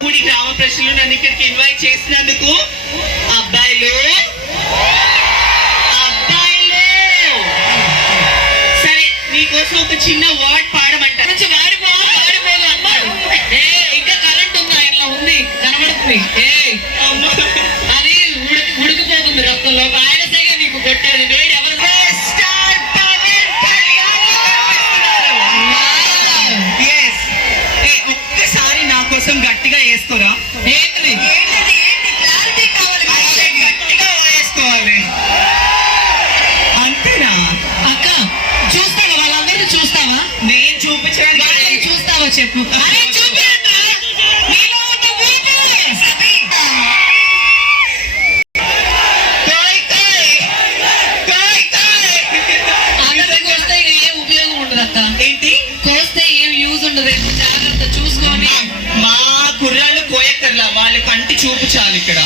గుడి గ్రామ ప్రజలు నన్ను ఇక్కడికి ఇన్వైట్ చేసినందుకు అబ్బాయిలు అబ్బాయిలు. సరే నీకోసం ఒక చిన్న వర్డ్ పాడమంట. నుంచి వాడిపో వాడిపోదు అమ్మాడు ఏ ఇంకా కరెంట్ ఉంది? ఆయనలో ఉంది కనబడుతుంది. ఏ అమ్మా. అది ఉడికి ఉడికిపోతుంది రక్తంలో. ఆయన సైగా నీకు కొట్టేది వేడి ఎవరు. ఏ, ఒక్కసారి నా కోసం గట్టిగా అక్క ఏంటి? కోస్తే ఏం యూజ్ ఉండదు. జాగ్రత్త చూసుకొని మా కుర్రాళ్ళు కోయక్కర్లా. వాళ్ళ కంటి చూపు చాలు ఇక్కడ.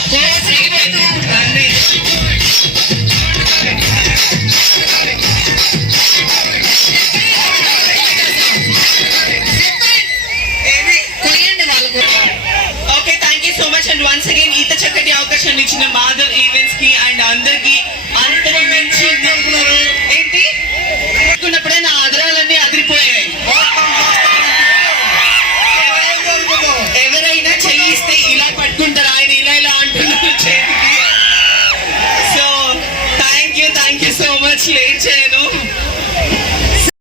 So much and once again ఇంత చక్కటి అవకాశం ఇచ్చిన మాధవ్ ఈవెంట్స్కి అండ్ అందరికి అందరూ మంచి ఏంటి? నా ఆధారాలన్నీ అదిరిపోయాయి. ఎవరైనా చెయ్యిస్తే ఇలా పట్టుకుంటారు. ఆయన ఇలా ఇలా అంటున్నారు. చేతికి so thank you thank you so much late చేయండి